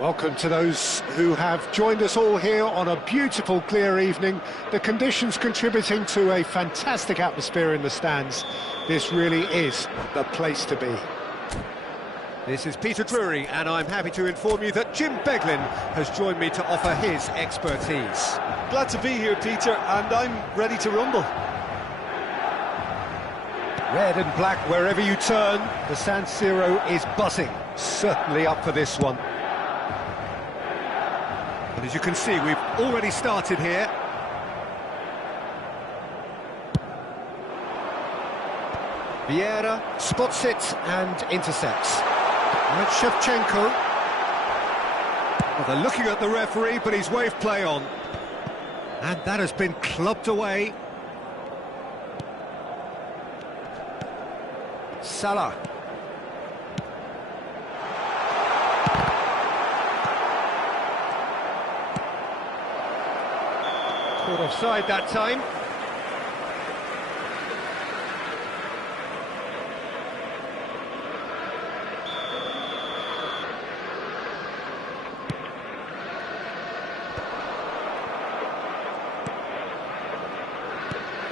Welcome to those who have joined us all here on a beautiful, clear evening. The conditions contributing to a fantastic atmosphere in the stands. This really is the place to be. This is Peter Drury, and I'm happy to inform you that Jim Beglin has joined me to offer his expertise. Glad to be here, Peter, and I'm ready to rumble. Red and black wherever you turn, the San Siro is buzzing. Certainly up for this one. And as you can see, we've already started here. Vieira spots it and intercepts. And Shevchenko. Well, they're looking at the referee, but he's waved play on. And that has been clubbed away. Salah. Caught offside that time.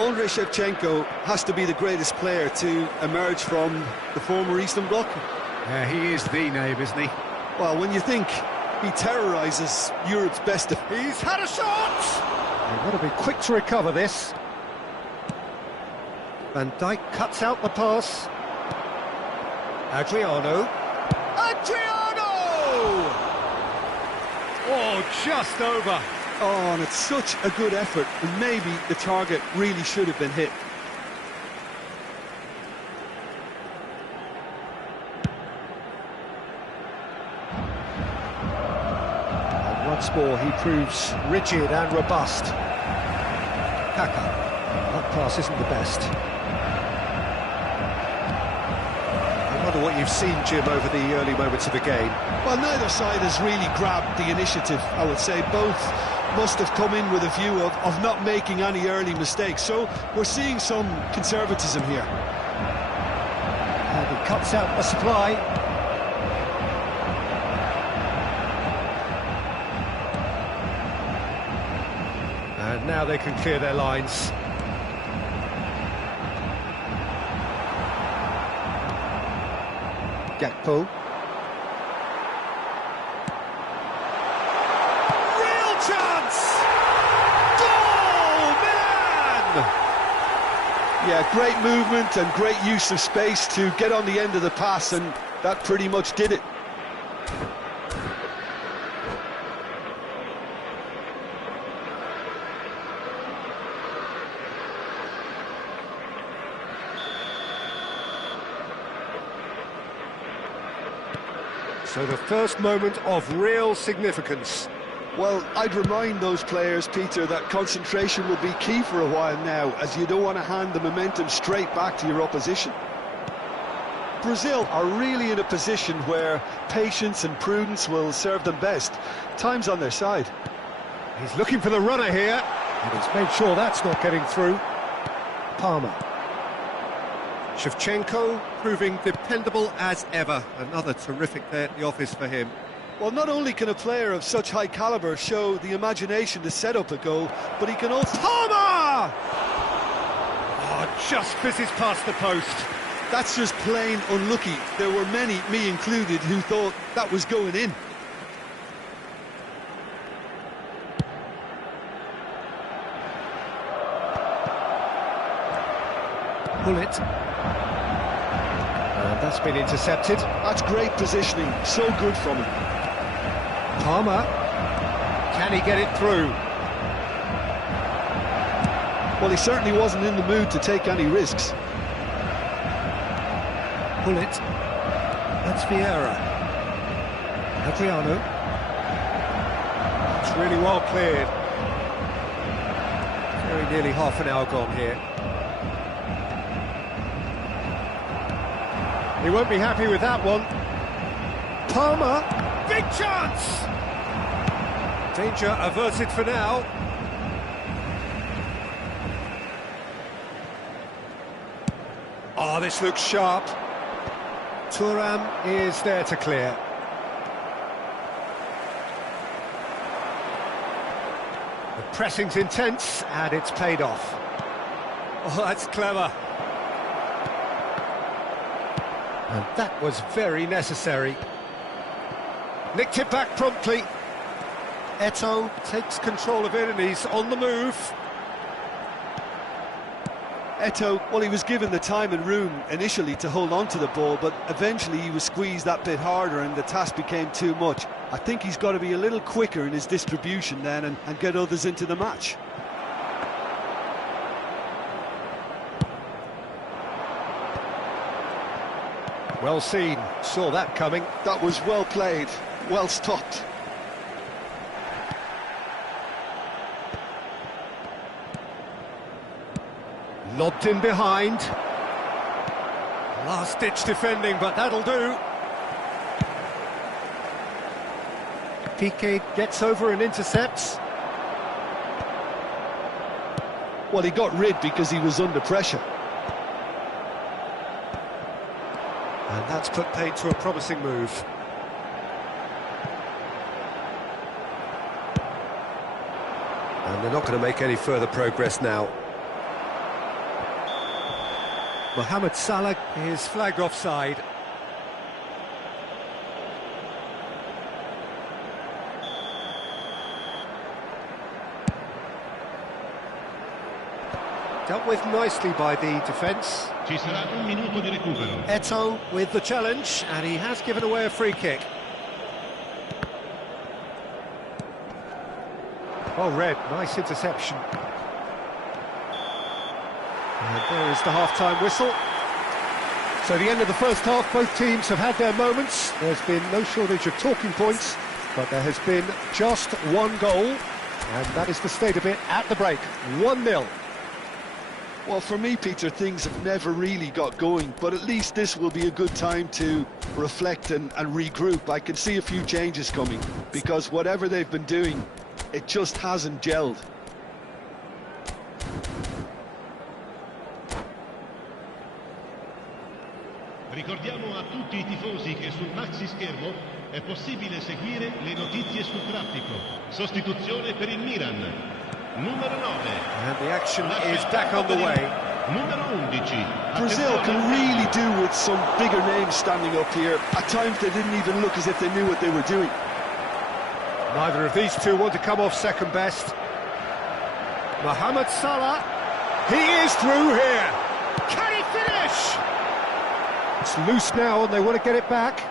Andrei Shevchenko has to be the greatest player to emerge from the former Eastern Bloc. Yeah, he is the name, isn't he? Well, when you think he terrorises Europe's best... He's had a shot! They've got to be quick to recover this. Van Dijk cuts out the pass. Adriano. Adriano! Oh, just over. Oh, and it's such a good effort, and maybe the target really should have been hit. And once more, he proves rigid and robust. Kaka. That pass isn't the best. I wonder what you've seen, Jim, over the early moments of the game. Well, neither side has really grabbed the initiative, I would say. Both must have come in with a view of not making any early mistakes. So we're seeing some conservatism here. And he cuts out the supply. And now they can clear their lines. Gakpo. Yeah, great movement and great use of space to get on the end of the pass, and that pretty much did it. So the first moment of real significance. Well, I'd remind those players, Peter, that concentration will be key for a while now, as you don't want to hand the momentum straight back to your opposition. Brazil are really in a position where patience and prudence will serve them best. Time's on their side. He's looking for the runner here, and he's made sure that's not getting through. Palmer. Shevchenko proving dependable as ever. Another terrific day at the office for him. Well, not only can a player of such high calibre show the imagination to set up a goal, but he can also... Palmer! Oh, just fizzes past the post. That's just plain unlucky. There were many, me included, who thought that was going in. Bullet. And that's been intercepted. That's great positioning, so good from him. Palmer. Can he get it through? Well, he certainly wasn't in the mood to take any risks. Bullet. That's Vieira. Adriano. It's really well cleared. Very nearly half an hour gone here. He won't be happy with that one. Palmer. Big chance! Danger averted for now. Oh, this looks sharp. Thuram is there to clear. The pressing's intense, and it's paid off. Oh, that's clever. And that was very necessary. Nicked it back promptly. Eto'o takes control of it and he's on the move. Eto'o, well, he was given the time and room initially to hold on to the ball, but eventually he was squeezed that bit harder and the task became too much. I think he's got to be a little quicker in his distribution then and get others into the match. Well seen, saw that coming. That was well played, well stopped. Lobbed in behind. Last-ditch defending, but that'll do. Piqué gets over and intercepts. Well, he got rid because he was under pressure. And that's put paid to a promising move. And they're not going to make any further progress now. Mohamed Salah is flagged offside. dealt with nicely by the defence. Ci sarà un minuto di recupero. Eto'o with the challenge, and he has given away a free kick. Oh, Red, nice interception. And there is the half-time whistle. So the end of the first half, both teams have had their moments. There's been no shortage of talking points, but there has been just one goal, and that is the state of it at the break, 1-0. Well, for me, Peter, things have never really got going, but at least this will be a good time to reflect and regroup. I can see a few changes coming, because whatever they've been doing, it just hasn't gelled. Ricordiamo a tutti i tifosi che sul maxi schermo è possibile seguire le notizie sul traffico. Sostituzione per il Milan. Numero 9. And the action is back on the way. Numero 11. Brazil can really do with some bigger names standing up here. At times they didn't even look as if they knew what they were doing. Neither of these two want to come off second best. Mohamed Salah, he is through here. Can he finish? It's loose now and they want to get it back.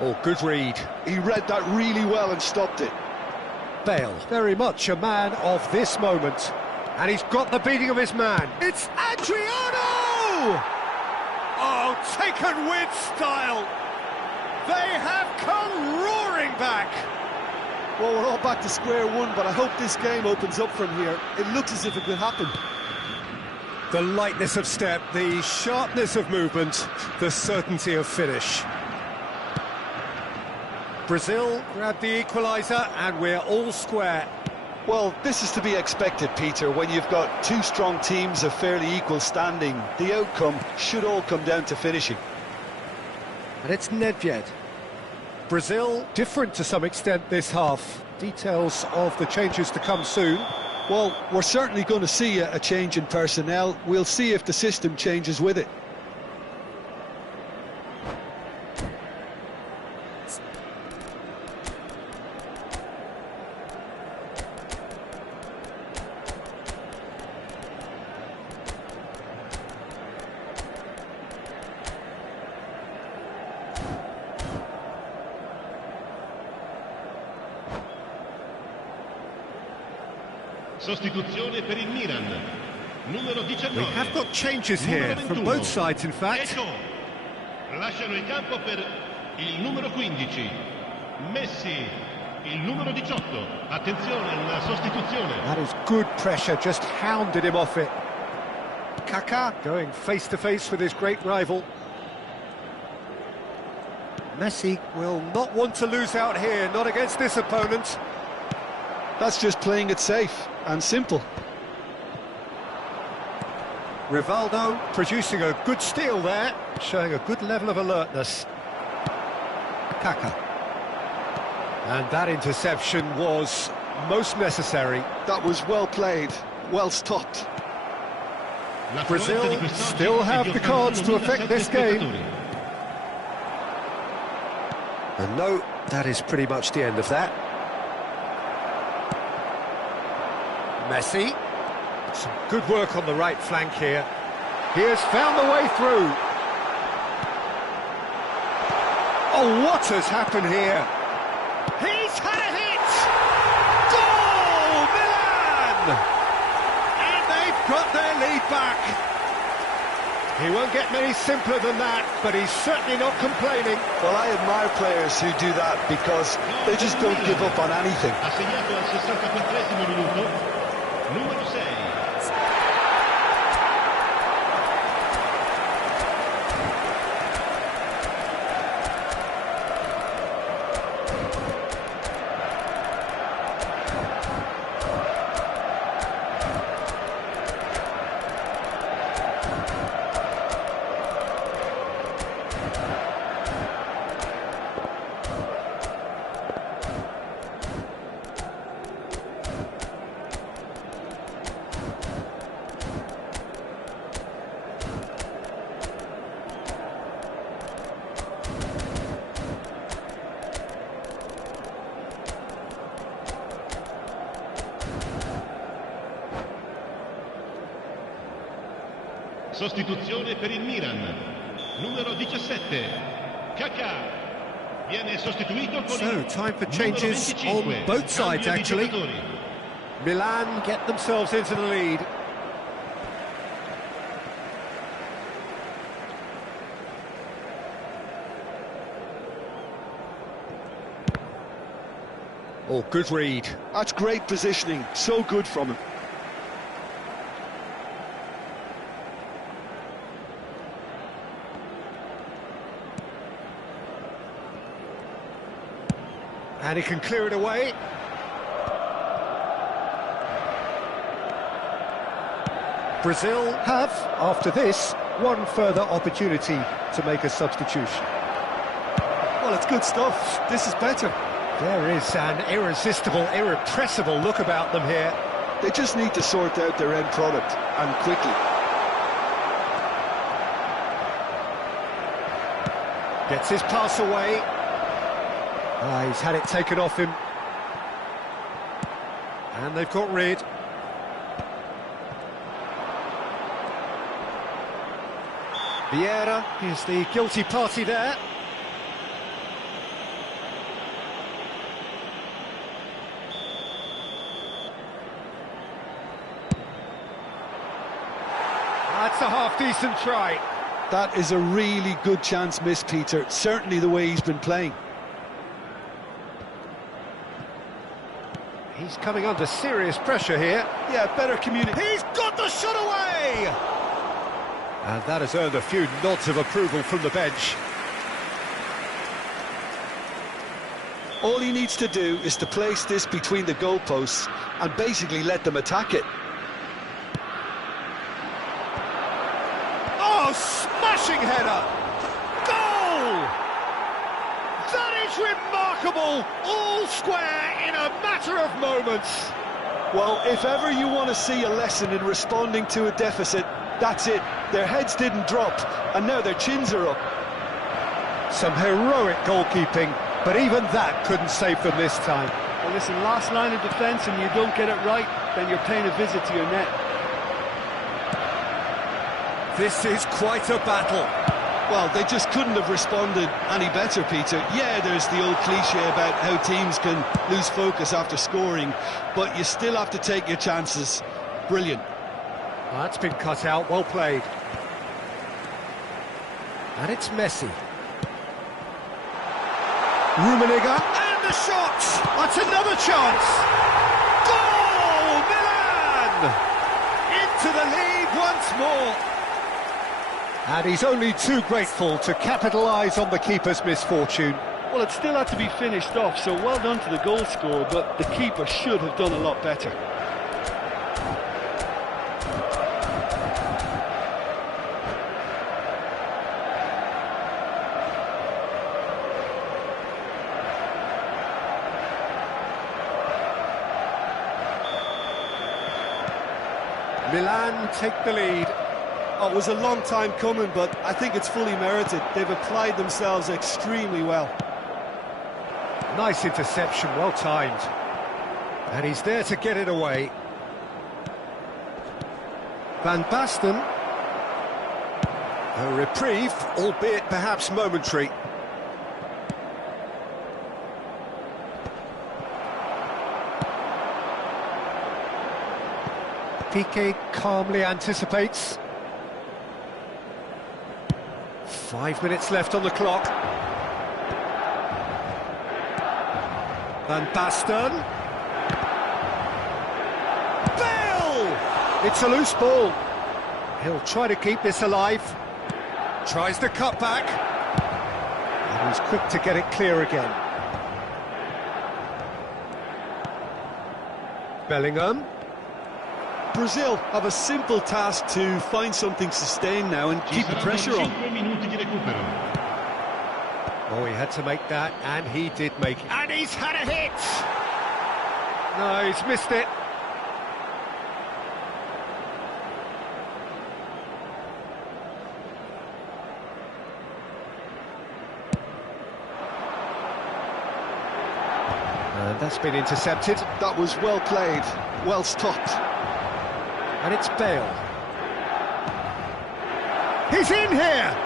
Oh, good read. He read that really well and stopped it. Bale, very much a man of this moment. And he's got the beating of his man. It's Adriano! Oh, taken with style. They have come roaring back. Well, we're all back to square one, but I hope this game opens up from here. It looks as if it could happen. The lightness of step, the sharpness of movement, the certainty of finish. Brazil grabbed the equaliser, and we're all square. Well, this is to be expected, Peter. When you've got two strong teams of fairly equal standing, the outcome should all come down to finishing. And it's Nedved. Brazil different to some extent this half. Details of the changes to come soon. Well, we're certainly going to see a change in personnel. We'll see if the system changes with it. Sostituzione per il Milan. Numero 19. We have got changes here from both sides, in fact. Ecco. Lasciano il campo per il numero 15. Messi, il numero 18. Attenzione, una sostituzione. That is good pressure, just hounded him off it. Kaká going face-to-face with his great rival. Messi Will not want to lose out here, not against this opponent. That's just playing it safe and simple. Rivaldo producing a good steal there, showing a good level of alertness. Kaká. And that interception was most necessary. That was well played, well stopped. Brazil still have the cards to affect this game. And no, that is pretty much the end of that. Messi. Some good work on the right flank here. He has found the way through. Oh, what has happened here? He's had a hit! Goal, Milan! And they've got their lead back. He won't get many simpler than that, but he's certainly not complaining. Well, I admire players who do that because they just don't give up on anything. Ha segnato al 64esimo minuto. Numero 6. Sostituzione per il Milan. Numero 17. Kaká. Viene sostituito con So, time for changes on both sides, actually. Milan get themselves into the lead. Oh, good read. That's great positioning, so good from him. And he can clear it away. Brazil have, after this, one further opportunity to make a substitution. Well, it's good stuff. This is better. There is an irresistible, irrepressible look about them here. They just need to sort out their end product, and quickly. Gets his pass away. He's had it taken off him. And they've got rid. Vieira is the guilty party there. That's a half-decent try. That is a really good chance missed, Peter. Certainly the way he's been playing. He's coming under serious pressure here. Yeah, better communicate. He's got the shot away! And that has earned a few nods of approval from the bench. All he needs to do is to place this between the goalposts and basically let them attack it. Oh, smashing header! Goal! That is remarkable! All square in a matter of moments. Well, if ever you want to see a lesson in responding to a deficit, that's it. Their heads didn't drop, and now their chins are up. Some heroic goalkeeping, but even that couldn't save them this time. Well, listen, last line of defence and you don't get it right, then you're paying a visit to your net. This is quite a battle. Well, they just couldn't have responded any better, Peter. Yeah, there's the old cliche about how teams can lose focus after scoring, but you still have to take your chances. Brilliant. Well, that's been cut out, well played. And it's Messi. Rummenigge, and the shot! That's another chance! Goal! Milan! Into the lead once more. And he's only too grateful to capitalise on the keeper's misfortune. Well, it still had to be finished off, so well done to the goal scorer, but the keeper should have done a lot better. Milan take the lead. Oh, it was a long time coming, but I think it's fully merited. They've applied themselves extremely well. Nice interception, well timed. And he's there to get it away. Van Basten. A reprieve, albeit perhaps momentary. Piqué calmly anticipates. 5 minutes left on the clock. Van Basten. Bale! It's a loose ball. He'll try to keep this alive. Tries the cut back. And he's quick to get it clear again. Bellingham. Brazil have a simple task to find something sustained now and keep the pressure on. Oh, he had to make that, and he did make it. And he's had a hit! No, he's missed it. And that's been intercepted. That was well played, well stopped. And it's Bale. He's in here!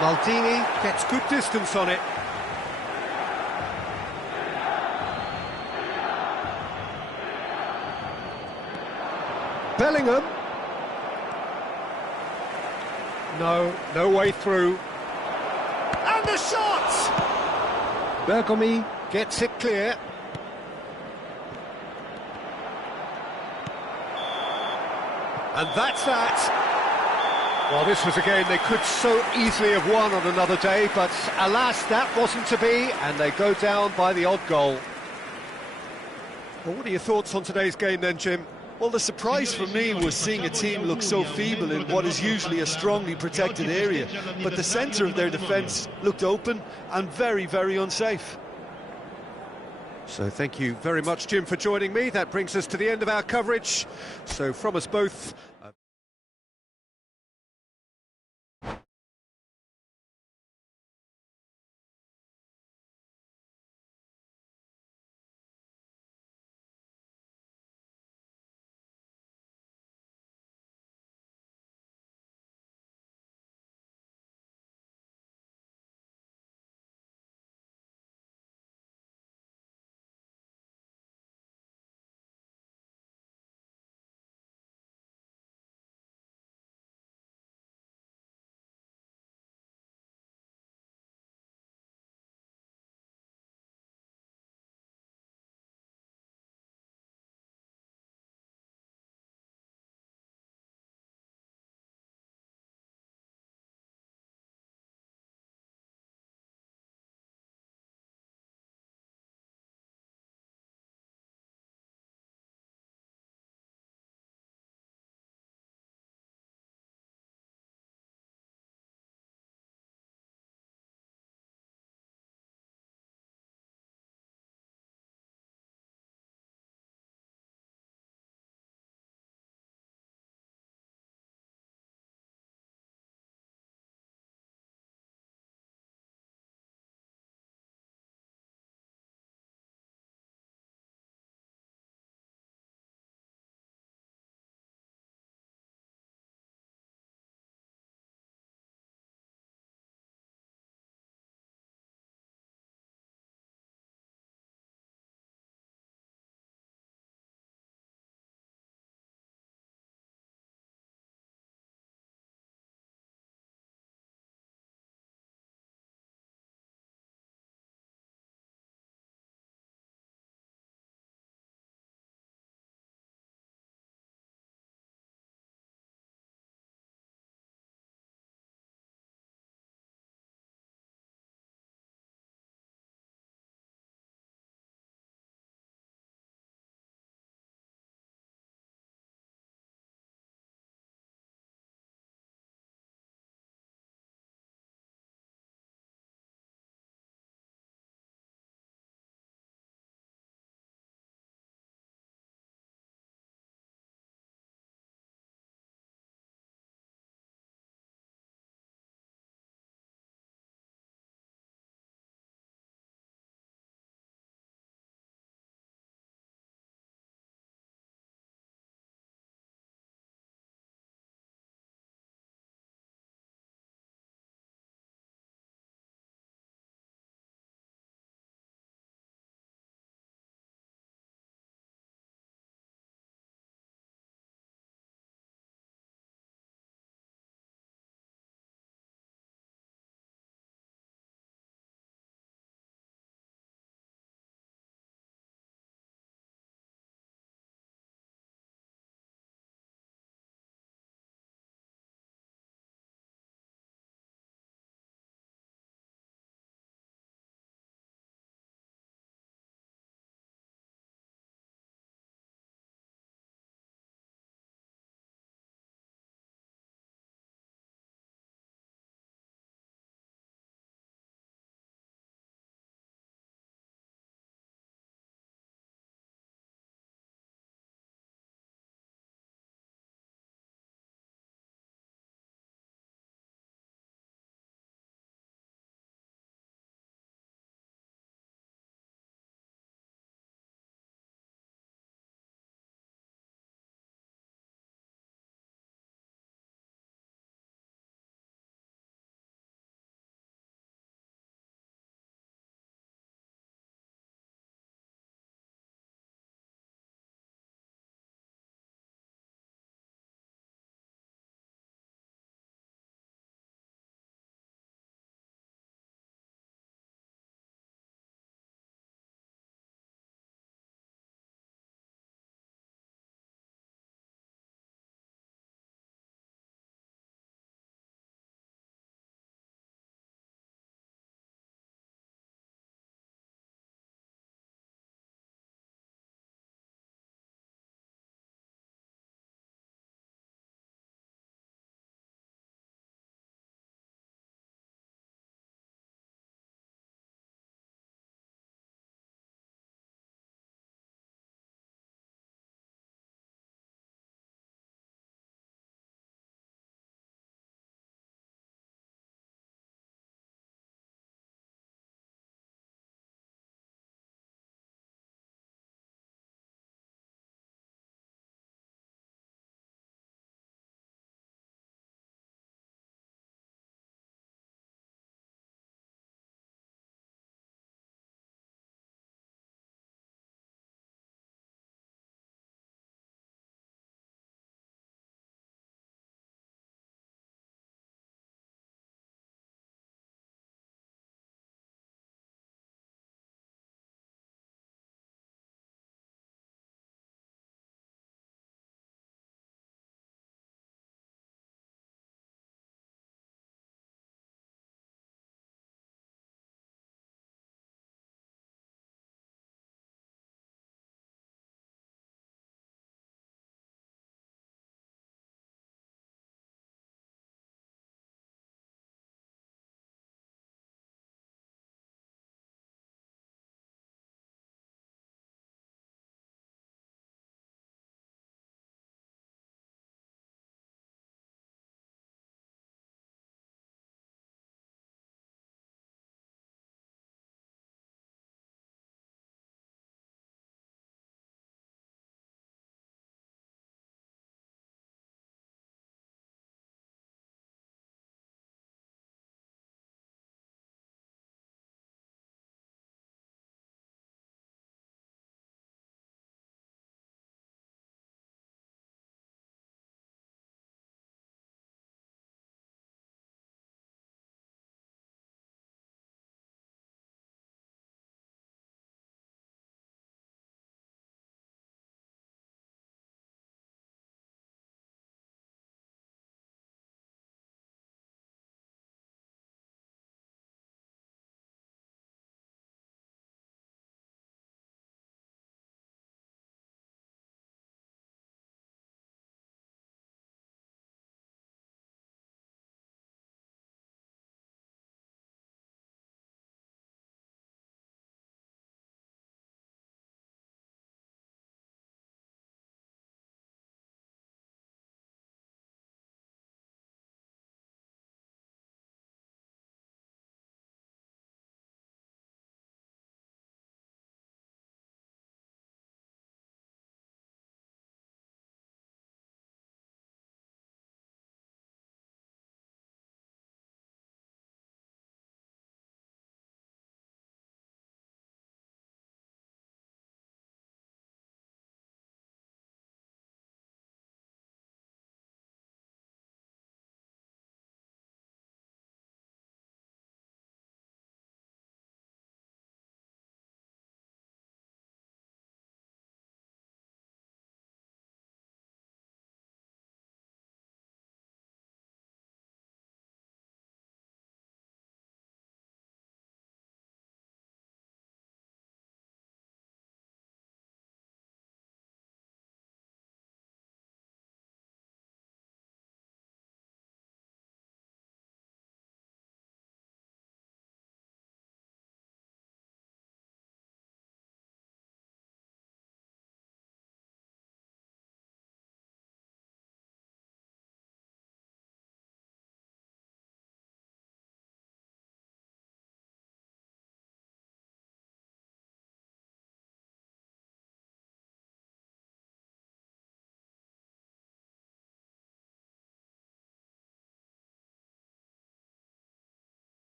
Maldini gets good distance on it. Bellingham. No way through. And the shot! Bergomi gets it clear. And that's that. Well, this was a game they could so easily have won on another day, but alas, that wasn't to be, and they go down by the odd goal. Well, what are your thoughts on today's game then, Jim? Well, the surprise for me was seeing a team look so feeble in what is usually a strongly protected area, but the centre of their defence looked open and very, very unsafe. So thank you very much, Jim, for joining me. That brings us to the end of our coverage. So from us both...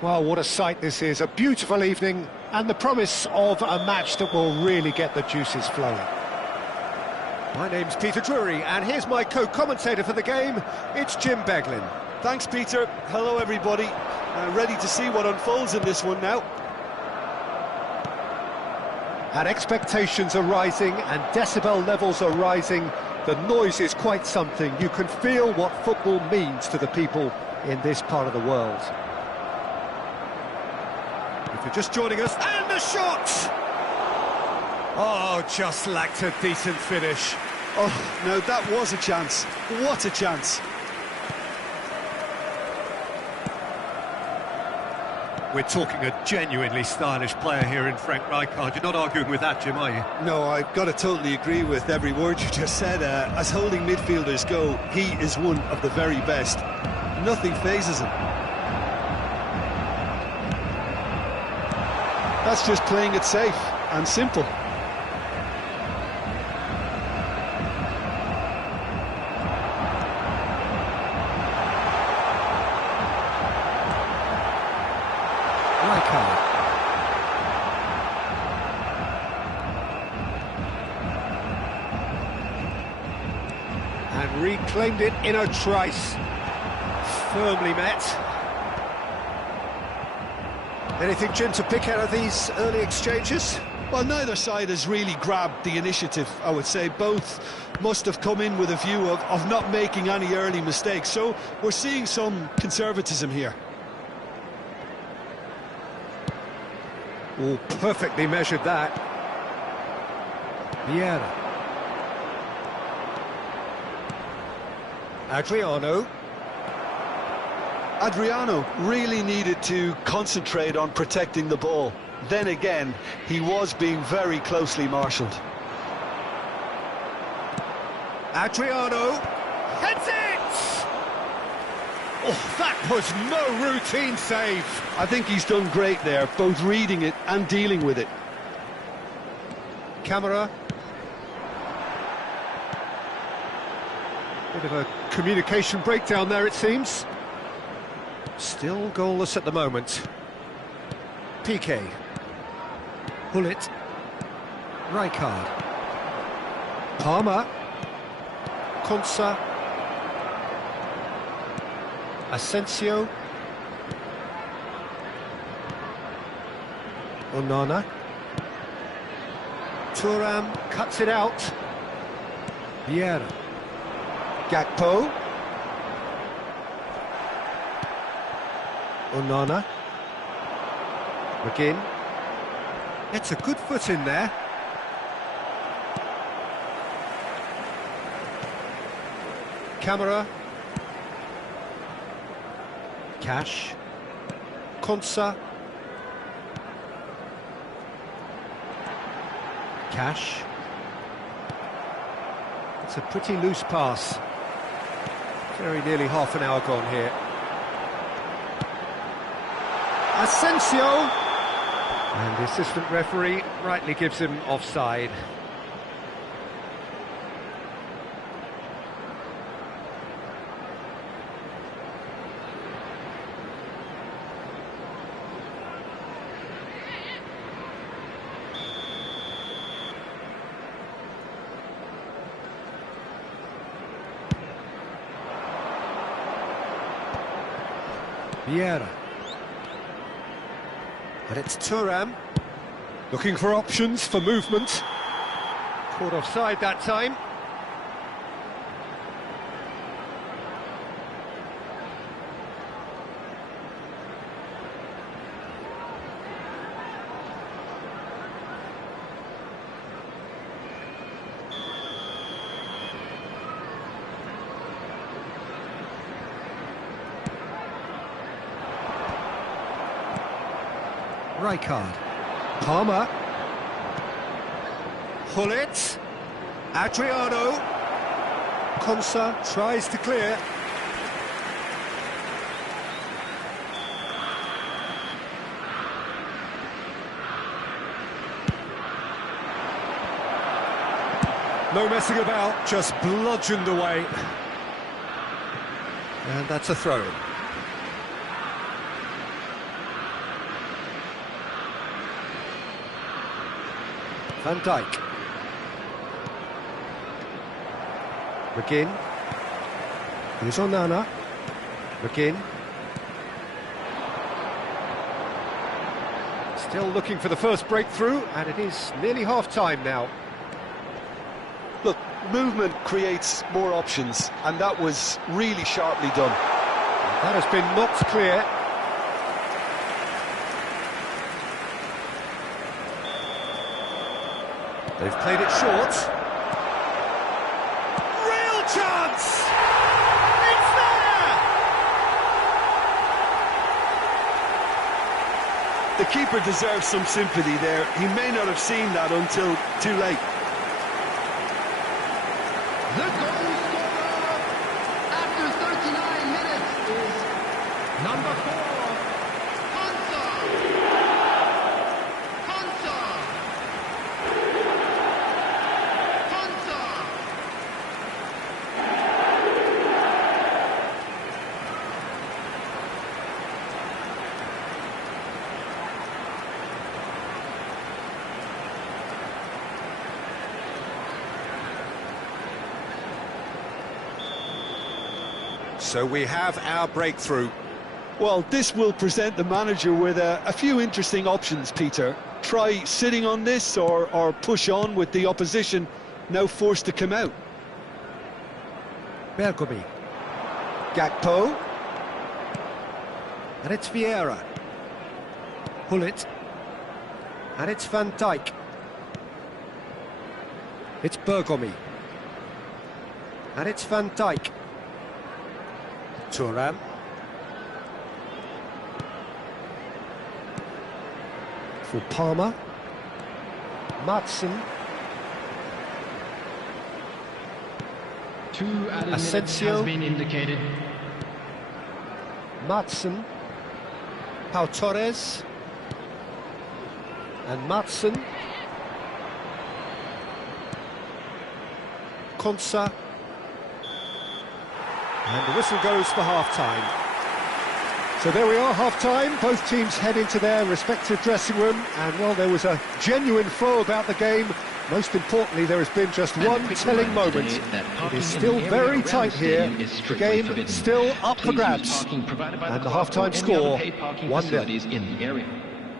Well, what a sight this is, a beautiful evening and the promise of a match that will really get the juices flowing. My name's Peter Drury, and here's my co-commentator for the game, it's Jim Beglin. Thanks, Peter. Hello, everybody. Ready to see what unfolds in this one now. And expectations are rising and decibel levels are rising. The noise is quite something. You can feel what football means to the people in this part of the world. If you're just joining us, and the shot! Oh, just lacked a decent finish. Oh, no, that was a chance. What a chance. We're talking a genuinely stylish player here in Frank Rijkaard. You're not arguing with that, Jim, are you? No, I've got to totally agree with every word you just said. As holding midfielders go, he is one of the very best. Nothing phases him. That's just playing it safe and simple. Rijkaard. And reclaimed it in a trice. Firmly met. Anything, Jim, to pick out of these early exchanges? Well, neither side has really grabbed the initiative, I would say. Both must have come in with a view of not making any early mistakes. So we're seeing some conservatism here. Oh, perfectly measured that. Vieira. Adriano. Adriano really needed to concentrate on protecting the ball. Then again, he was being very closely marshalled. Adriano heads it! Oh, that was no routine save. I think he's done great there, both reading it and dealing with it. Camera. Bit of a communication breakdown there, it seems. Still goalless at the moment. Piqué. Hullet. Rijkaard. Palmer. Konsa. Asensio. Onana. Thuram cuts it out. Vieira. Gakpo. Onana. McGinn. It's a good foot in there. Camera. Cash. Konsa. Cash. It's a pretty loose pass. Very nearly half an hour gone here. Asensio! And the assistant referee rightly gives him offside. Vieira. But it's Thuram, looking for options for movement. Caught offside that time. Rijkaard. Palmer. Hullet. Adriano. Konsa tries to clear. No messing about, just bludgeoned away. And that's a throw. Van Dijk. McGinn. Here's Onana. McGinn. Still looking for the first breakthrough, and it is nearly half-time now. Look, movement creates more options, and that was really sharply done. That has been knocked clear. They've played it short. Real chance! It's there! The keeper deserves some sympathy there. He may not have seen that until too late. The goal scorer after 39 minutes is number 4, Hansa. Hansa. Hansa. So we have our breakthrough. Well, this will present the manager with a few interesting options, Peter. Try sitting on this or push on with the opposition now forced to come out. Bergomi. Gakpo. And it's Vieira. Gullit. And it's Van Dijk. It's Bergomi. And it's Van Dijk. Thuram. For Palmer. Maatsen. 2 added minutes Asensio. has been indicated. Maatsen. Pau Torres. And Maatsen. Konsa. And the whistle goes for half-time. So there we are, half-time. Both teams head into their respective dressing room. And, well, there was a genuine flow about the game. Most importantly, there has been just one telling moment. It is still very tight here. The game still up for grabs. And the half-time score, 1-0.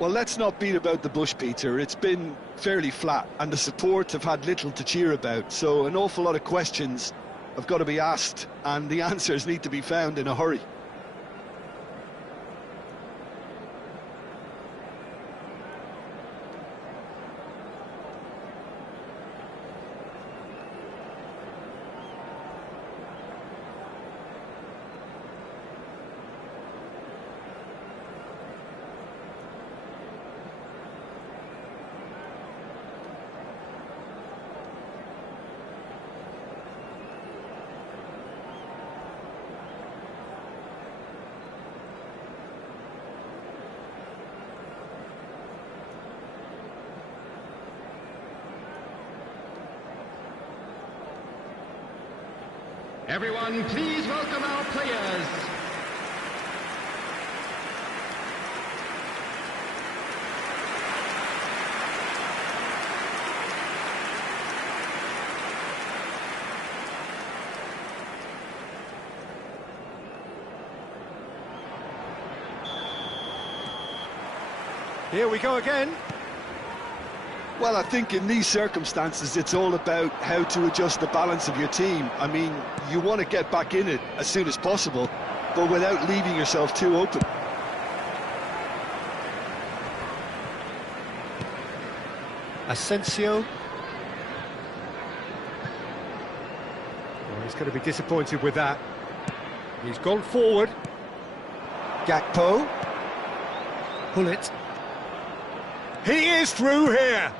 Well, let's not beat about the bush, Peter. It's been fairly flat, and the support have had little to cheer about. So an awful lot of questions have got to be asked, and the answers need to be found in a hurry. Everyone, please welcome our players. Here we go again. Well, I think in these circumstances, it's all about how to adjust the balance of your team. I mean, you want to get back in it as soon as possible, but without leaving yourself too open. Asensio. Well, he's going to be disappointed with that. He's gone forward. Gakpo. Gullit. He is through here,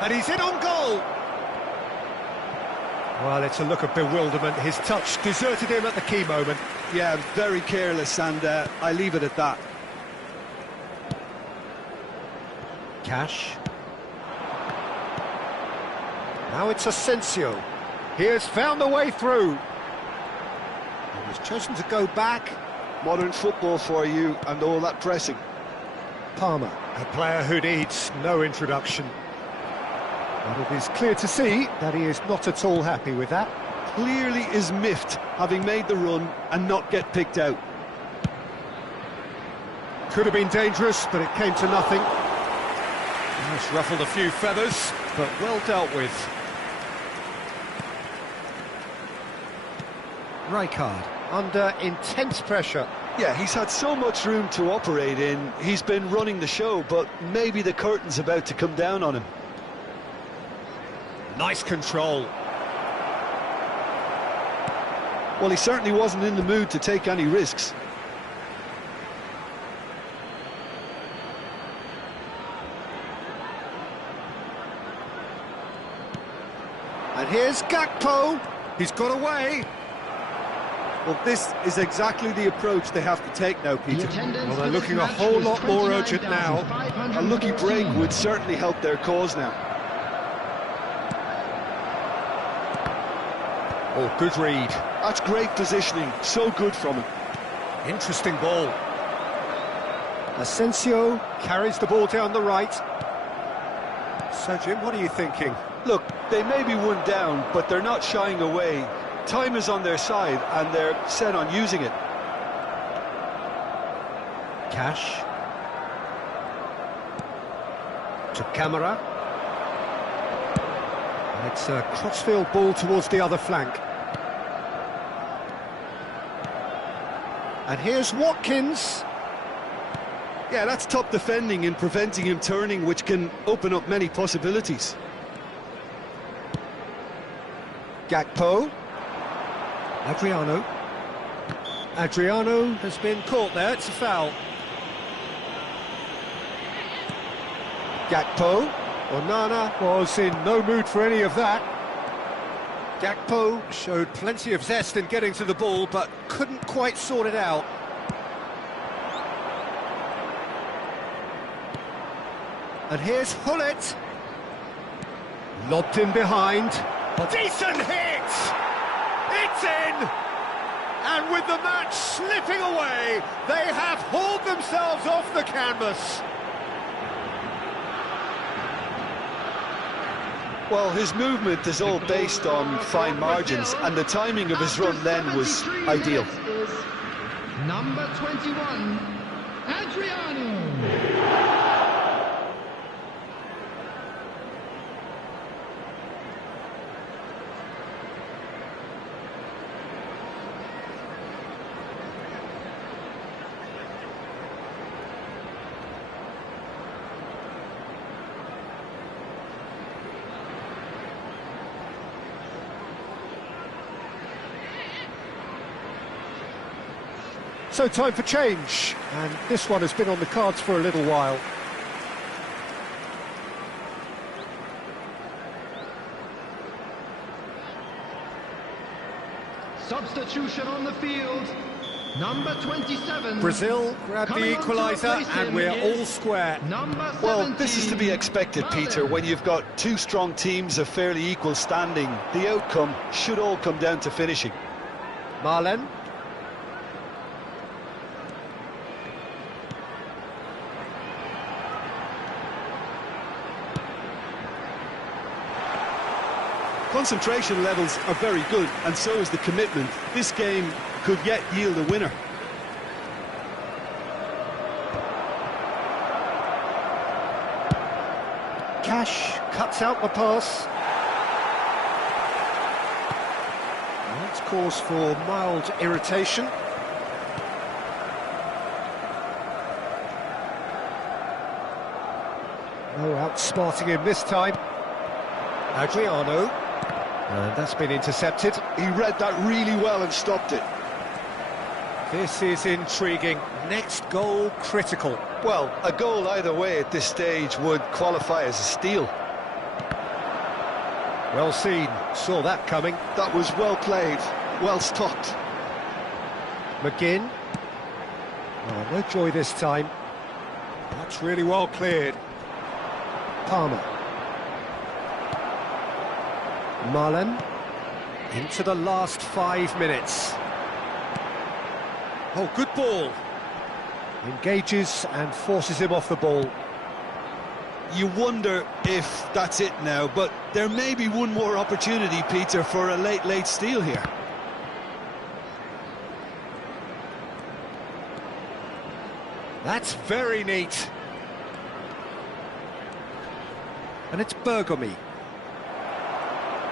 and he's in on goal. Well, it's a look of bewilderment. His touch deserted him at the key moment. Yeah, very careless, and I leave it at that. Cash. Now it's Asensio. He has found a way through. He has chosen to go back. Modern football for you, and all that pressing. Palmer, a player who needs no introduction. But it is clear to see that he is not at all happy with that. Clearly is miffed, having made the run and not get picked out. Could have been dangerous, but it came to nothing. It's ruffled a few feathers, but well dealt with. Rijkaard, under intense pressure. Yeah, he's had so much room to operate in. He's been running the show, but maybe the curtain's about to come down on him. Nice control. Well, he certainly wasn't in the mood to take any risks. And here's Gakpo. He's got away. Well, this is exactly the approach they have to take now, Peter. Well, they're looking a whole lot more urgent now. A lucky break would certainly help their cause now. Oh, good read. That's great positioning, so good from him. Interesting ball. Asensio carries the ball down the right. So, Jim, what are you thinking? Look, they may be one down, but they're not shying away. Time is on their side, and they're set on using it. Cash. To Camara. And it's a crossfield ball towards the other flank. And here's Watkins. Yeah, that's top defending and preventing him turning, which can open up many possibilities. Gakpo. Adriano. Adriano Has been caught there, it's a foul. Gakpo. Onana was in no mood for any of that. Gakpo showed plenty of zest in getting to the ball, but couldn't quite sort it out. And here's Hullet. Lobbed in behind. Decent hit! It's in! And with the match slipping away, they have hauled themselves off the canvas. Well, his movement is all based on fine margins, and the timing of his run then was ideal. Number 21, Adriano. So time for change, and this one has been on the cards for a little while. Substitution on the field. Number 27. Brazil grab the equaliser, and we're all square. Number 17. Well, this is to be expected, Peter, when you've got two strong teams of fairly equal standing. The outcome should all come down to finishing. Marlen. Concentration levels are very good, and so is the commitment. This game could yet yield a winner. Cash cuts out the pass. That's cause for mild irritation. No outsmarting him this time. Adriano. And that's been intercepted. He read that really well and stopped it. This is intriguing. Next goal critical. Well, a goal either way at this stage would qualify as a steal. Well seen. Saw that coming. That was well played, well stopped. McGinn. Oh, no joy this time. That's really well cleared. Palmer. Marlen. Into the last 5 minutes. Oh, good ball. Engages and forces him off the ball. You wonder if that's it now, but there may be one more opportunity, Peter, for a late steal here. That's very neat. And it's Bergomi.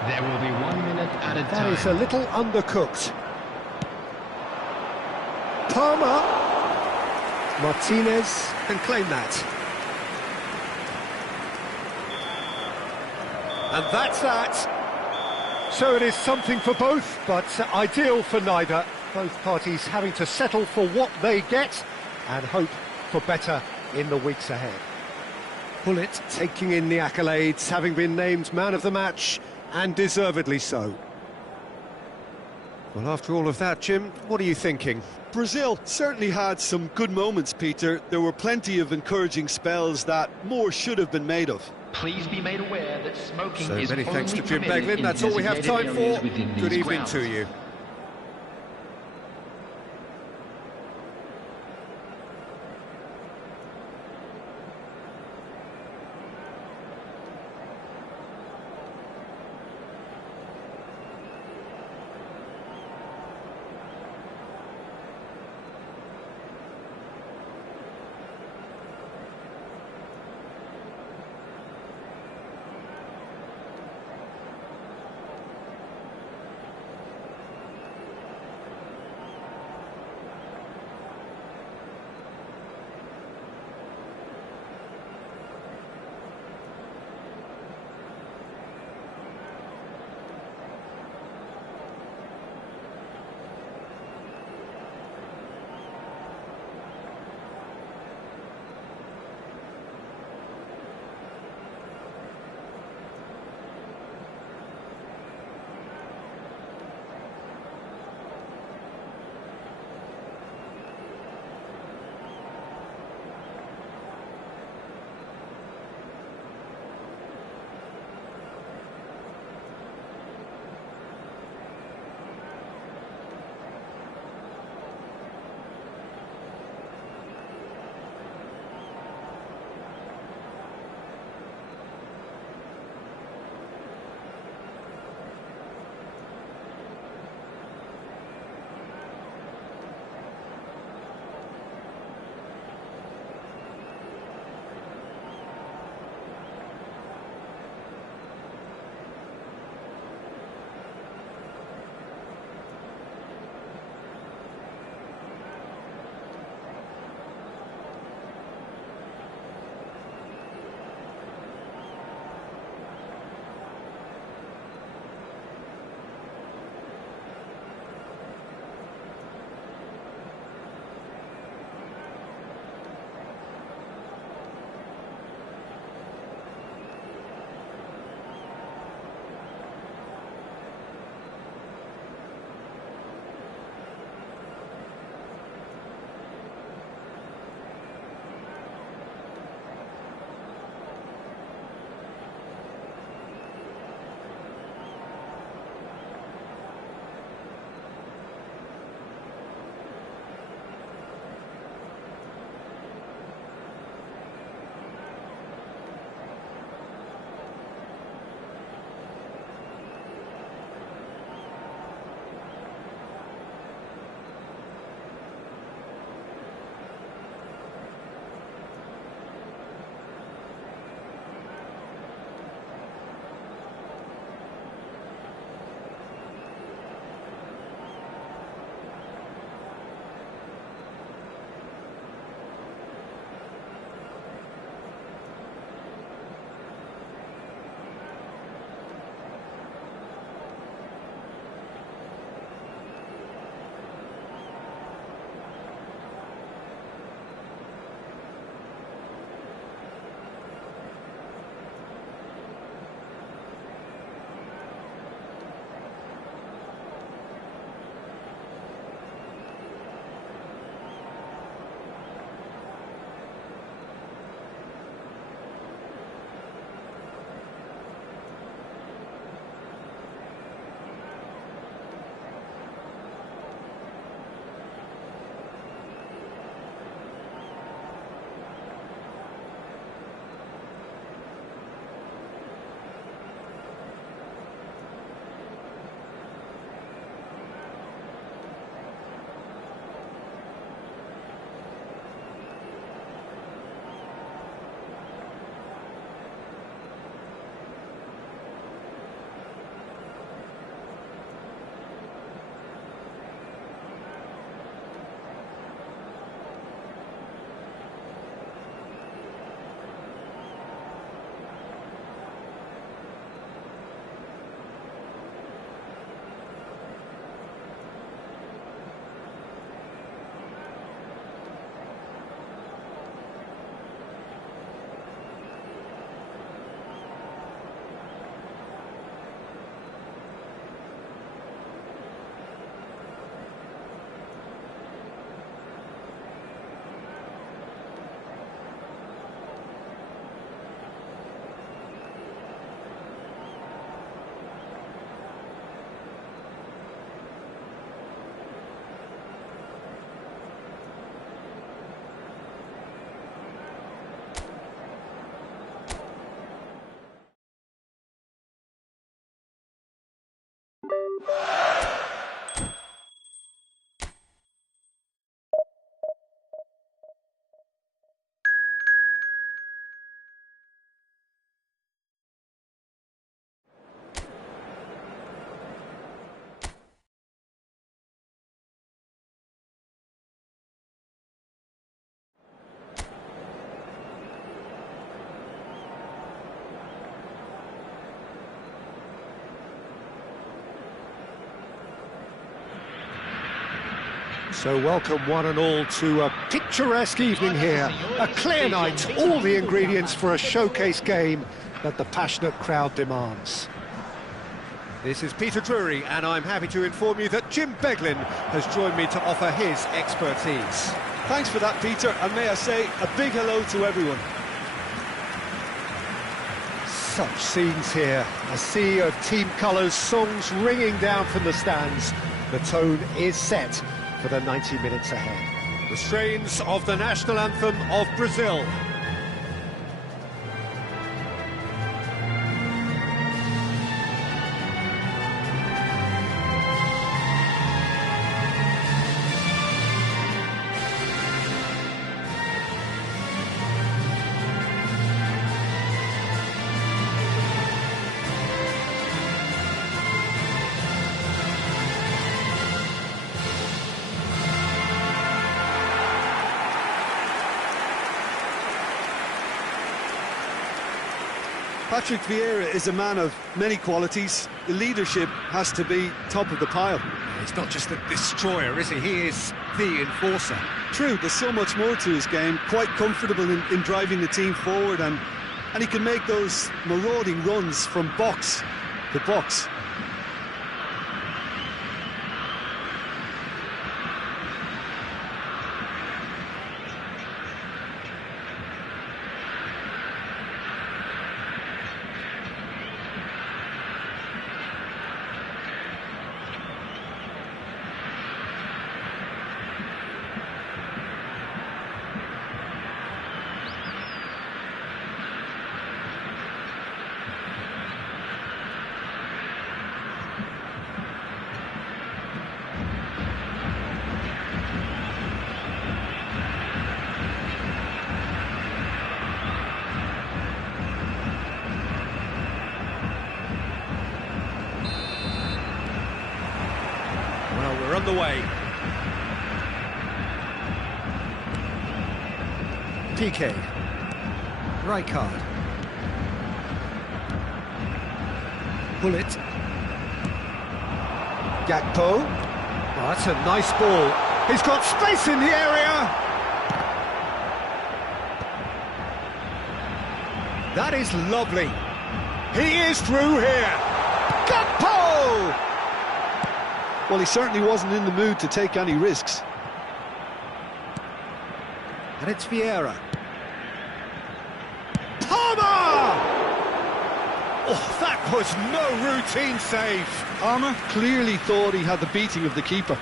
There will be 1 minute added That time. is a little undercooked. Palmer. Martinez. Can claim that. And that's that. So it is something for both, but ideal for neither. Both parties having to settle for what they get and hope for better in the weeks ahead. Pullet taking in the accolades, having been named man of the match, and deservedly so. Well, after all of that, Jim, what are you thinking? Brazil certainly had some good moments, Peter. There were plenty of encouraging spells that more should have been made of. Please be made aware that smoking So is many thanks to only Jim permitted Beglin. in That's all we have time designated areas for. within Good these evening grounds. to you. So welcome one and all to a picturesque evening here, a clear night, all the ingredients for a showcase game that the passionate crowd demands. This is Peter Drury, and I'm happy to inform you that Jim Beglin has joined me to offer his expertise. Thanks for that, Peter, and may I say a big hello to everyone. Such scenes here, a sea of team colours, songs ringing down from the stands. The tone is set for the 90 minutes ahead. The strains of the national anthem of Brazil. Patrick Vieira is a man of many qualities. The leadership has to be top of the pile. He's not just a destroyer, is he? He is the enforcer. True, there's so much more to his game. Quite comfortable in driving the team forward, and he can make those marauding runs from box to box. Well, we're on the way. Piqué. Rijkaard. Bullet. Gakpo. Oh, that's a nice ball. He's got space in the area. That is lovely. He is through here. Gakpo! Well, he certainly wasn't in the mood to take any risks. And it's Vieira. Palmer! Oh, that was no routine save. Palmer clearly thought he had the beating of the keeper.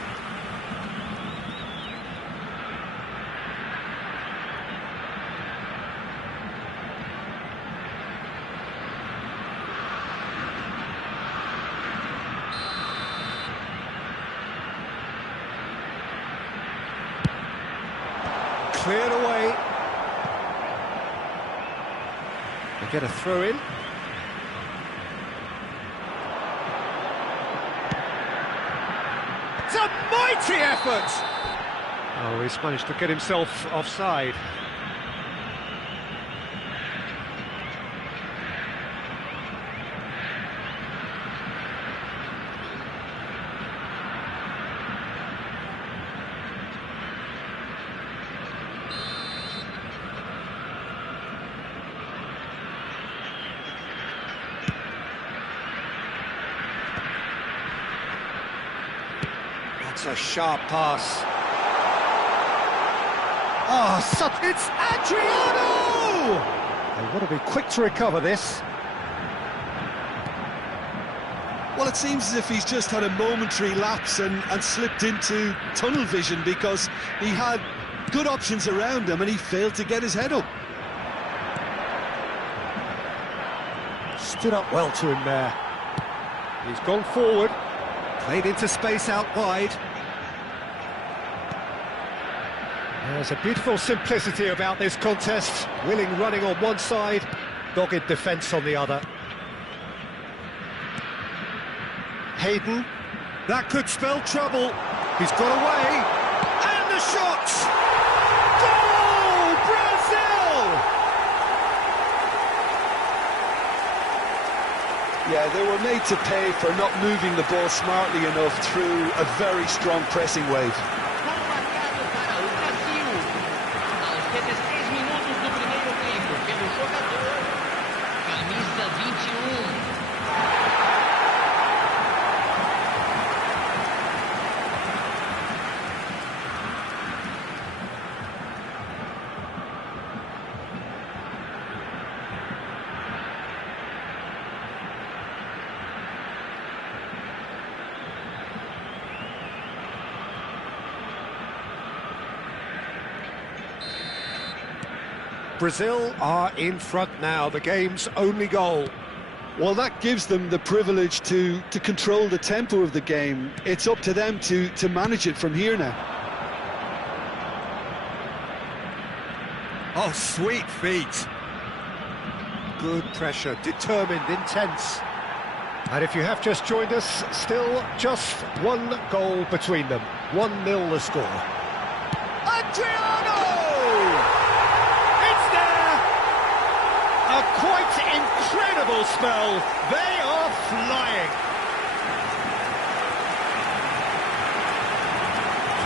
Cleared away. They get a throw in. It's a mighty effort! Oh, he's managed to get himself offside. That's a sharp pass. Oh, It's Adriano! They want to be quick to recover this. Well, it seems as if he's just had a momentary lapse and slipped into tunnel vision, because he had good options around him and he failed to get his head up. Stood up well to him there. He's gone forward, played into space out wide. There's a beautiful simplicity about this contest. Willing running on one side, dogged defence on the other. Hayden. That could spell trouble. He's got away. And the shot! Goal! Brazil! Yeah, they were made to pay for not moving the ball smartly enough through a very strong pressing wave. Brazil are in front now, the game's only goal. Well, that gives them the privilege to control the tempo of the game. It's up to them to manage it from here now. Oh, sweet feet. Good pressure, determined, intense. And if you have just joined us, still just one goal between them. 1-0 the score. Adriano! It's there! A quite incredible spell. They are flying.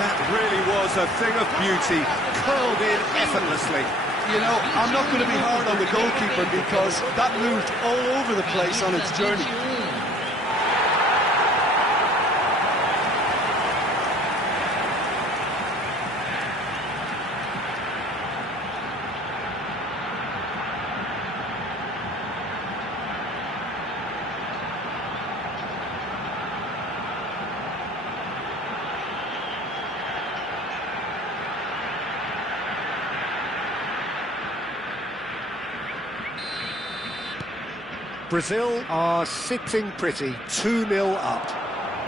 That really was a thing of beauty, curled in effortlessly. You know, I'm not going to be hard on the goalkeeper because that moved all over the place on its journey. Brazil are sitting pretty, 2-0 up.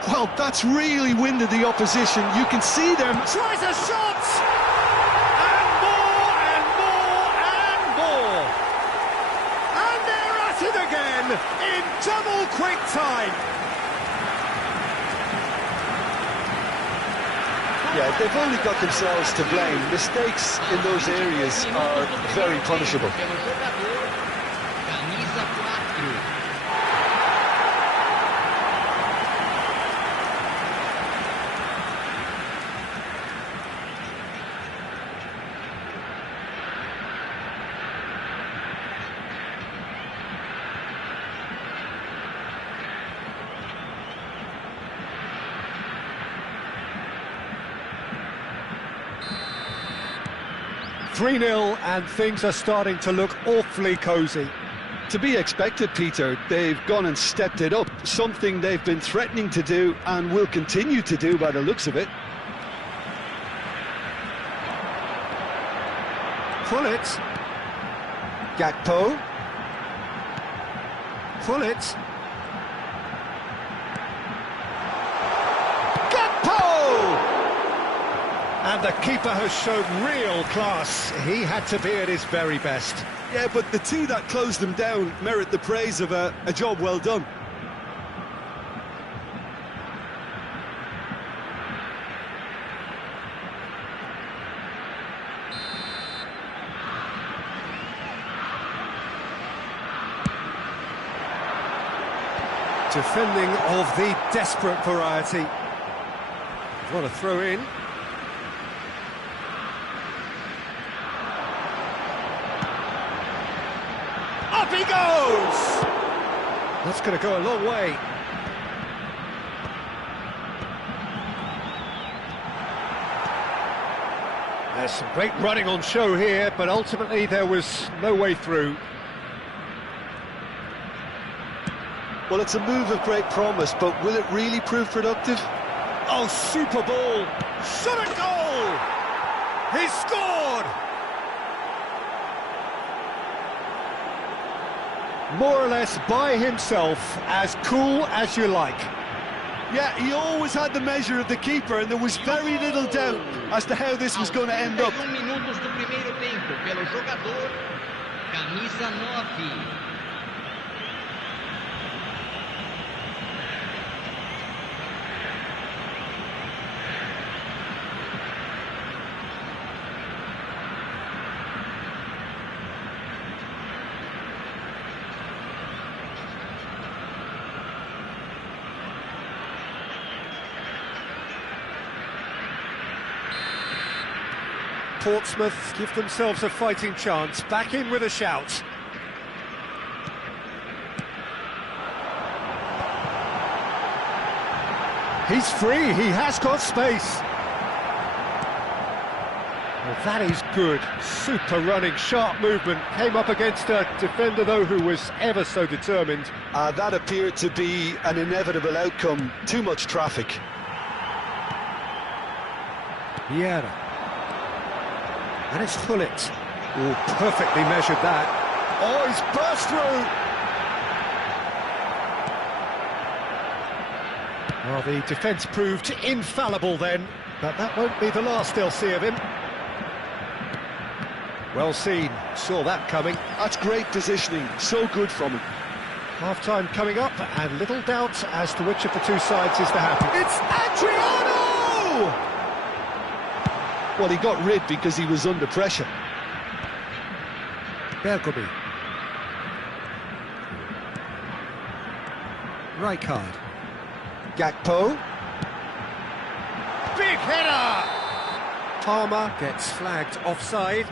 Well, that's really winded the opposition. You can see them. Tries a shot! And more, and more, and more! And they're at it again, in double quick time! Yeah, they've only got themselves to blame. Mistakes in those areas are very punishable. Camisa 4. 3-0 and things are starting to look awfully cosy. To be expected, Peter. They've gone and stepped it up, something they've been threatening to do and will continue to do by the looks of it. Gullit. Gakpo. Gullit. And the keeper has shown real class. He had to be at his very best. Yeah, but the two that closed them down merit the praise of a job well done. Defending of the desperate variety. What a throw in. Up he goes! That's going to go a long way. There's some great running on show here, but ultimately there was no way through. Well, it's a move of great promise, but will it really prove productive? Oh, super ball! Shot a goal! He scored! More or less by himself, as cool as you like. Yeah, he always had the measure of the keeper, and there was very little doubt as to how this was going to end up. 31 minutos do primeiro tempo pelo jogador camisa 9. Portsmouth give themselves a fighting chance, back in with a shout. He's free, he has got space. Well, that is good, super running, sharp movement. Came up against a defender though who was ever so determined. That appeared to be an inevitable outcome, too much traffic. Vieira. And it's Gullit. Oh, perfectly measured that. Oh, he's burst through. Well, the defence proved infallible then, but that won't be the last they'll see of him. Well seen, saw that coming. That's great positioning, so good from him. Half-time coming up, and little doubt as to which of the two sides is the happy. It's Adriano! Well, he got rid because he was under pressure. Bergomi. Rijkaard. Gakpo. Big header! Palmer gets flagged offside.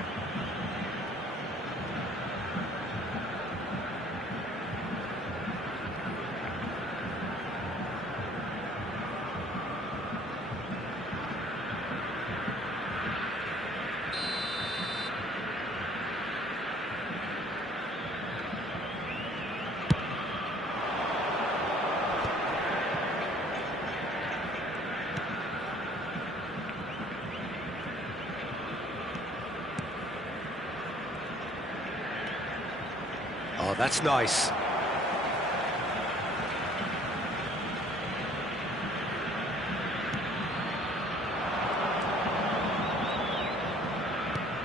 Oh, that's nice.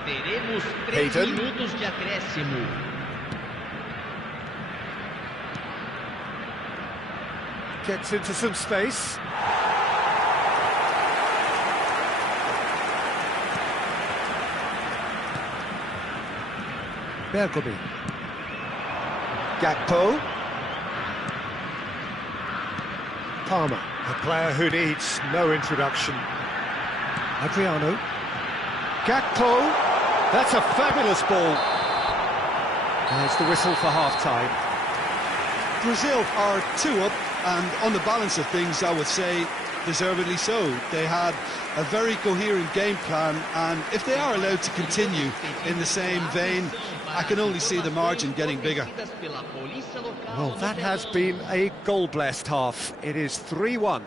Teremos 3 Hayden. minutos de acréscimo. Gets into some space. Bergomi. Gakpo. Palmer, a player who needs no introduction. Adriano. Gakpo. That's a fabulous ball. There's the whistle for half-time. Brazil are 2 up, and on the balance of things, I would say deservedly so. They had a very coherent game plan, and if they are allowed to continue in the same vein, I can only see the margin getting bigger. Well, that has been a goal-blessed half. It is 3-1.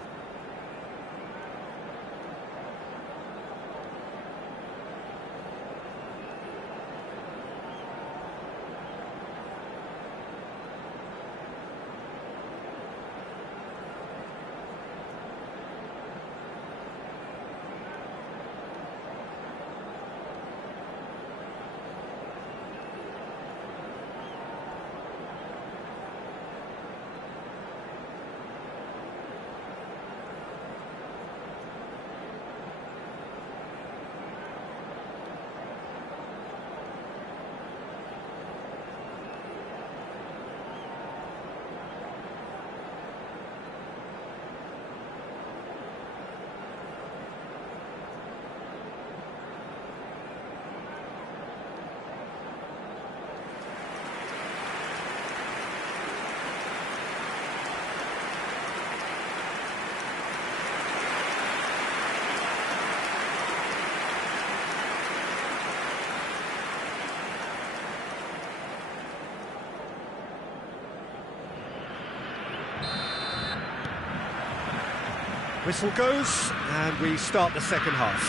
Whistle goes, and we start the second half.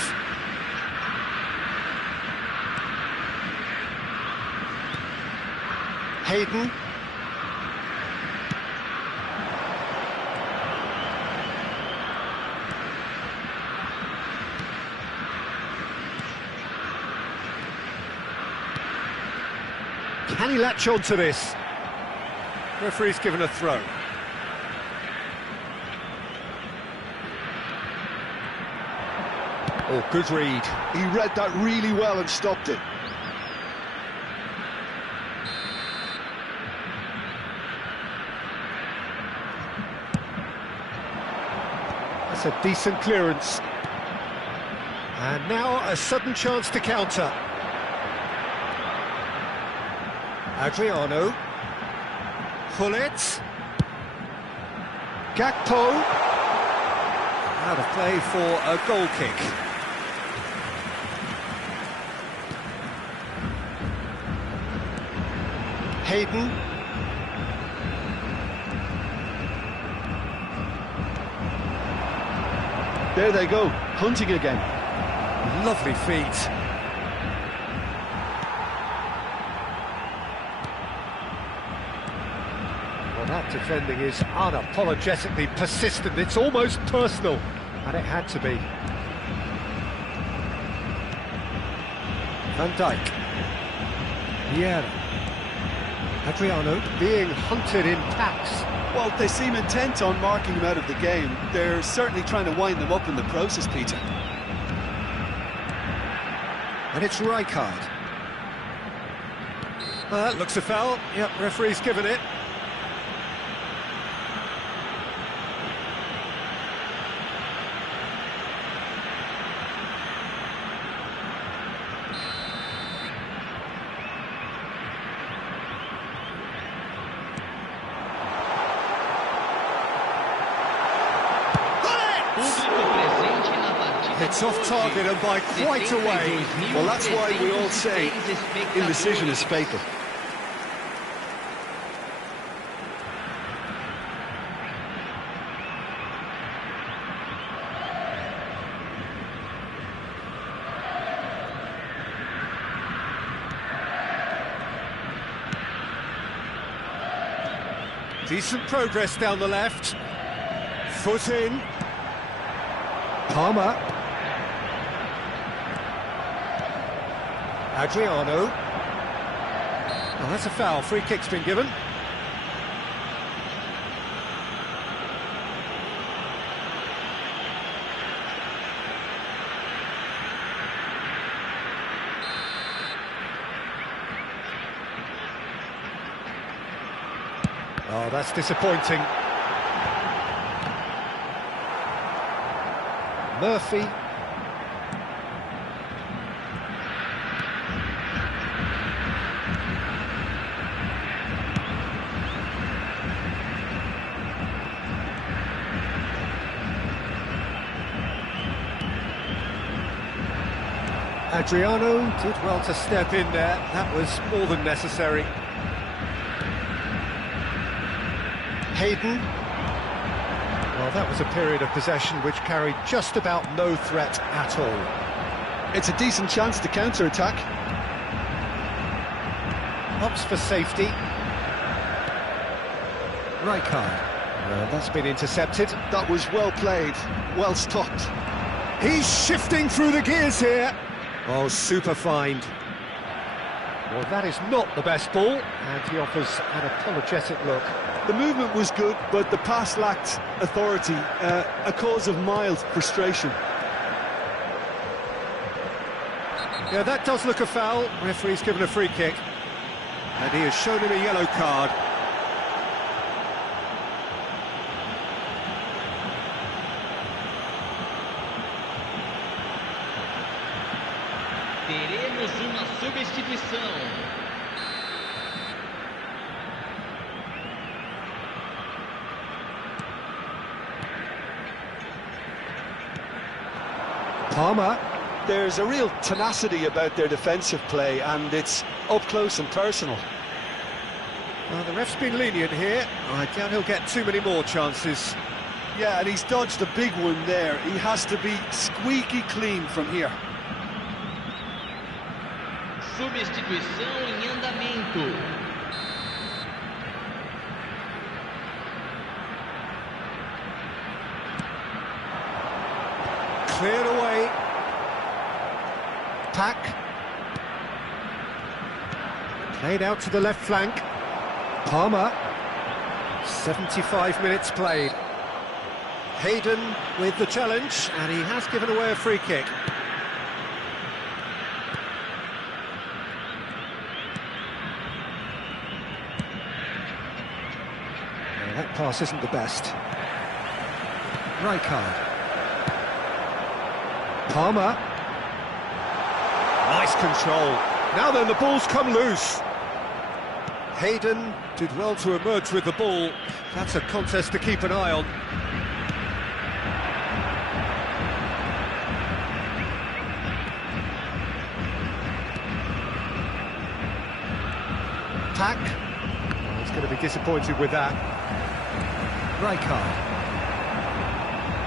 Hayden. Can he latch on to this? Referee's given a throw. Oh, good read. He read that really well and stopped it. That's a decent clearance. And now a sudden chance to counter. Adriano. Gullit. Gakpo. Out of play for a goal kick. Hayden. There they go, hunting again. Lovely feet. defending is unapologetically persistent. It's almost personal, and it had to be. Van Dijk. Vieira. Adriano being hunted in packs. Well, they seem intent on marking him out of the game. They're certainly trying to wind them up in the process, Peter. And it's Rijkaard. That looks a foul. Yep, referee's given it. It's off target and by quite a way. Well, that's why we all say indecision is fatal. Decent progress down the left. Foot in. Palmer. Adriano. Oh, that's a foul. Free kick's been given. Oh, that's disappointing. Murphy. Adriano did well to step in there. That was more than necessary. Hayden. Well, that was a period of possession which carried just about no threat at all. It's a decent chance to counter-attack. Opts for safety. Rijkaard. That's been intercepted. That was well played, well stopped. He's shifting through the gears here. Oh, super find. Well, that is not the best ball, and he offers an apologetic look. The movement was good, but the pass lacked authority, a cause of mild frustration. Yeah, that does look a foul. Referee's given a free kick, and he has shown him a yellow card. Teremos uma substituição. Palmer. There's a real tenacity about their defensive play, and it's up close and personal. Well, the ref's been lenient here. I doubt he'll get too many more chances. Yeah, and he's dodged a big one there. He has to be squeaky clean from here. Substituição em andamento. Cleared away. Pack. Played out to the left flank. Palmer. 75 minutes played. Hayden with the challenge, and he has given away a free kick. That pass isn't the best. Rijkaard. Palmer. Nice control. Now then, the ball's come loose. Hayden did well to emerge with the ball. That's a contest to keep an eye on. Pack. Oh, he's going to be disappointed with that. Rijkaard.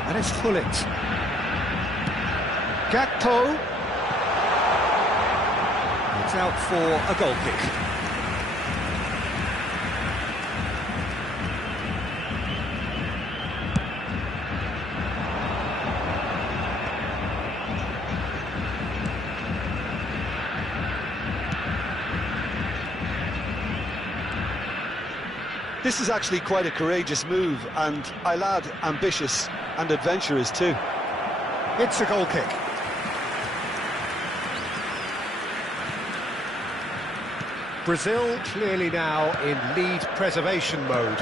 And it's Gullit. Gakpo. It's out for a goal kick. This is actually quite a courageous move, and I'll add ambitious and adventurous too. It's a goal kick. Brazil clearly now in lead preservation mode.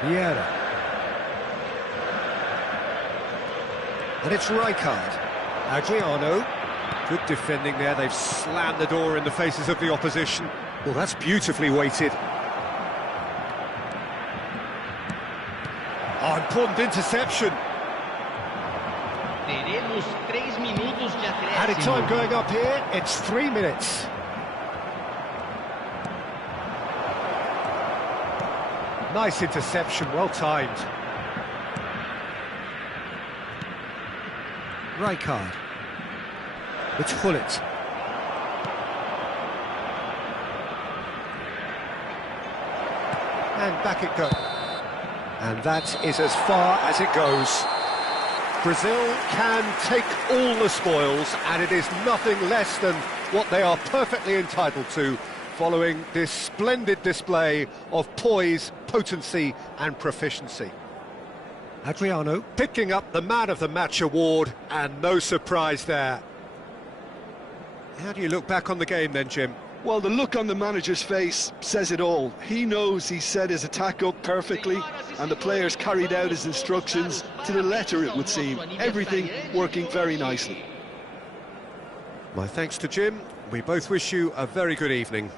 Vieira. And it's Rijkaard. Adriano. Good defending there. They've slammed the door in the faces of the opposition. Well, that's beautifully weighted. Oh, important interception. Teremos 3 minutos de acréscimo. Added time going up here. It's 3 minutes. Nice interception, well timed. Rijkaard. It's Gullit. And back it goes. And that is as far as it goes. Brazil can take all the spoils, and it is nothing less than what they are perfectly entitled to, following this splendid display of poise, potency and proficiency. Adriano picking up the Man of the Match award, and no surprise there. How do you look back on the game then, Jim? Well, the look on the manager's face says it all. He knows he set his attack up perfectly, and the players carried out his instructions to the letter, it would seem. Everything working very nicely. My thanks to Jim. We both wish you a very good evening.